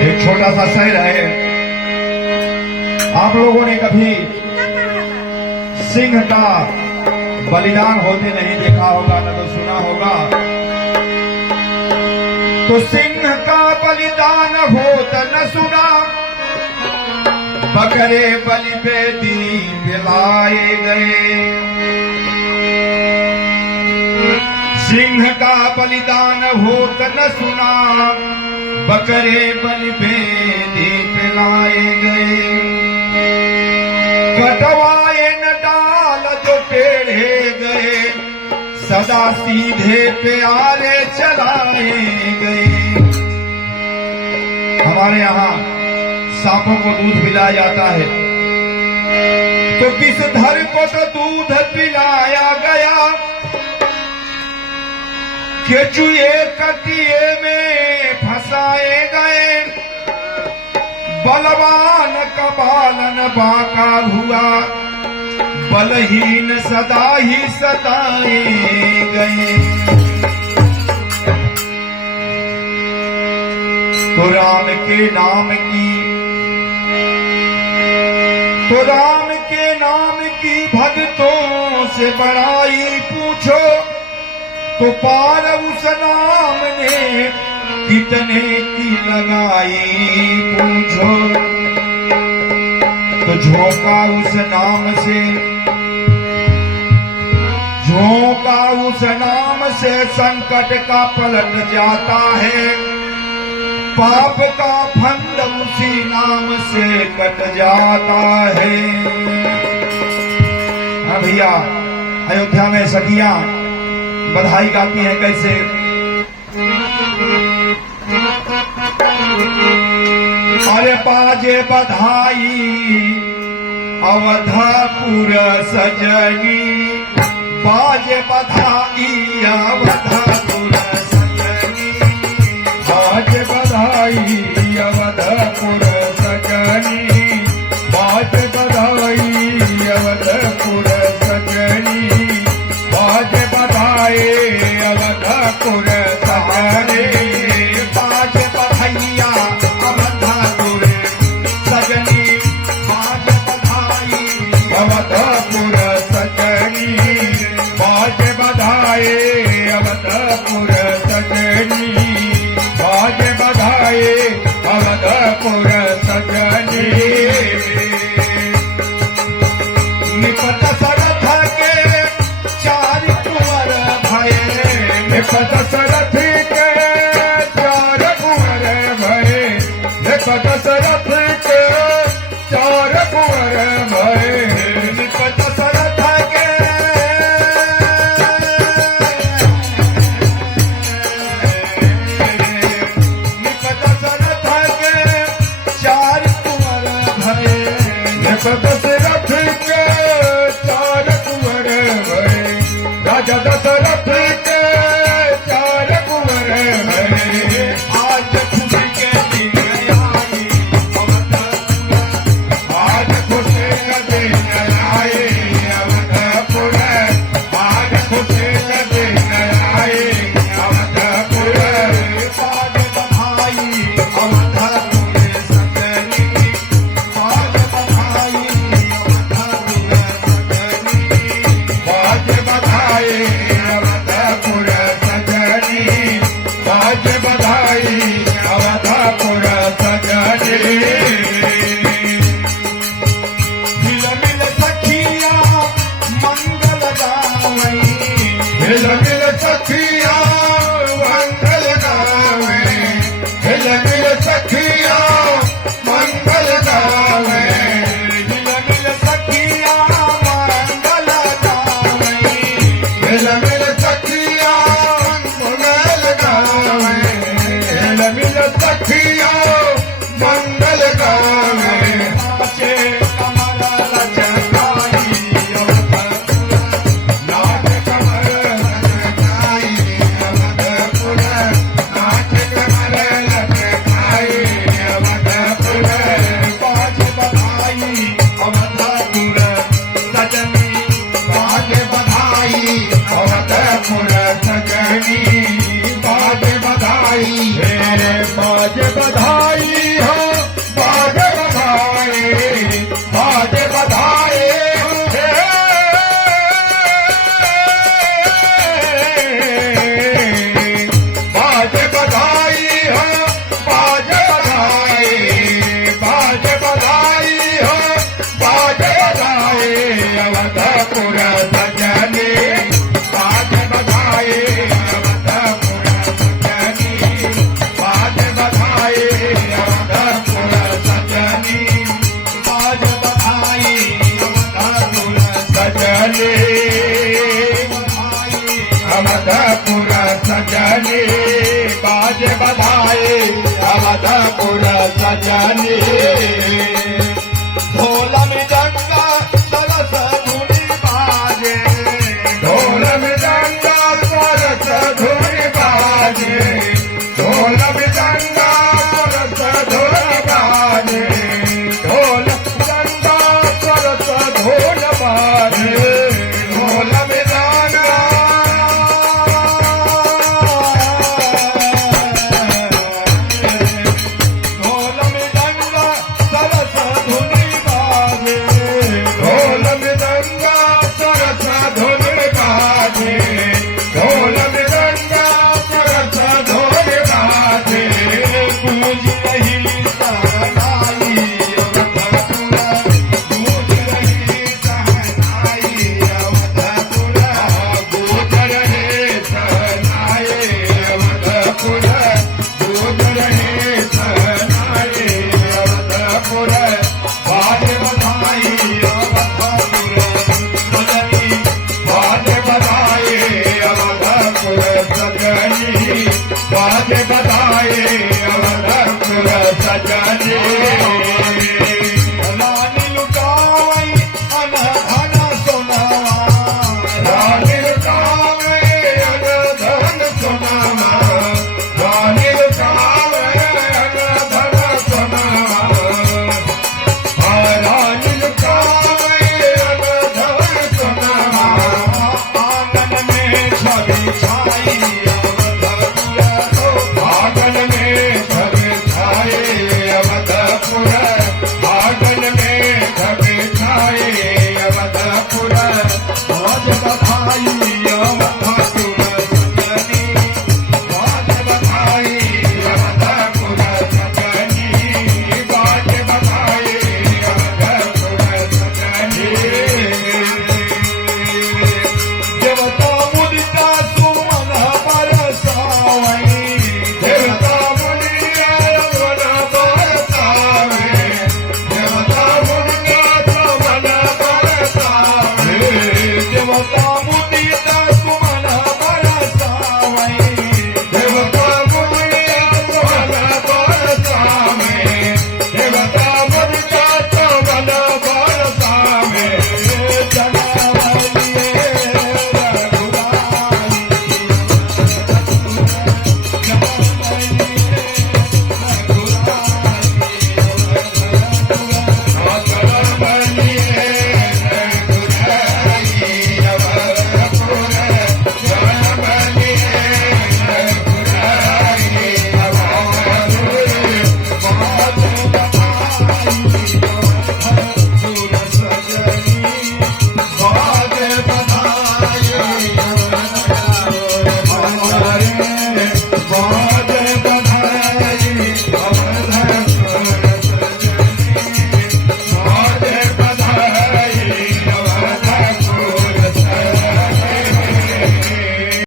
एक छोटा सा शेर है। आप लोगों ने कभी सिंह का बलिदान होते नहीं देखा होगा, न तो सुना होगा। तो सिंह का बलिदान होता न सुना, बकरे बलि बेदी पिलाए गए। सिंह का बलिदान होत न सुना, बकरे बलि बेदी पिलाए गए। कटवाए न डाल जो टेढ़े गए, सदा सीधे प्यारे चलाए गए। हमारे यहाँ सांपों को दूध पिलाया जाता है, तो किस धर को तो दूध पिलाया गया, केचुए कटिए में फंसाए गए। बलवान का बालन बाका हुआ, बलहीन सदा ही सताए गए। तो राम के नाम की भक्तों से बड़ाई पूछो, तो पार उस नाम ने कितने की लगाई पूछो। तो झोंका उस नाम से संकट का पलट जाता है, पाप का फंद उसी नाम से कट जाता है। हाँ भैया, अयोध्या में सखियां बधाई गाती हैं कैसे? अरे बाजे बधाई अवधपुर सजनी, बाजे बधाई अवधपुर सजनी, बाजे बधाई अवधपुर सजनी, बाजे बधाई अवधपुर सजनी, बाजे बधाई अवधपुर सजनी, बाजे बधाइया अवधपुर सजनी, बाजे बधाई अवधपुर सजनी, बाजे बधाई अवधपुर सजनी, बाजे बधाई अवधपुर सजनी। निपट सरथ के चार कुंवर भये, निपट सरथ के चार कुंवर भये, निपट सरथ के चार कुंवर भये, निपट सरथ के निपट सरथ के चार कुंवर भये, निपट सरथ के चार कुंवर भये, राजा दशरथ के चार सजनी बाजे बधाई अवधपुर सजनी ढोल मृदंगा सरस धुनी बाजे ढोल मृदंगा सरस धुनी बाजे ढोल मृदंगा सरस धुनी बाजे ढोल मृदंगा सरस धुन बाजे ढोल मृदंगा ढोल मृदंगा सरस धुनी बाजे ढोल मृदंगा सरस धुनी बाजे ढोल मृदंगा सरस धुनी बाजे गूंज रही सहनाई अवधपुर गूंज रही सहनाई अवधपुर गूंज रहे सहनाई अवधपुर गूंज रहे सहनाई अवधपुर बाजे बधाई अवधपुर सजनी बाजे बधाई अवधपुर सजनी बाजे बधाई अवधपुर सजनी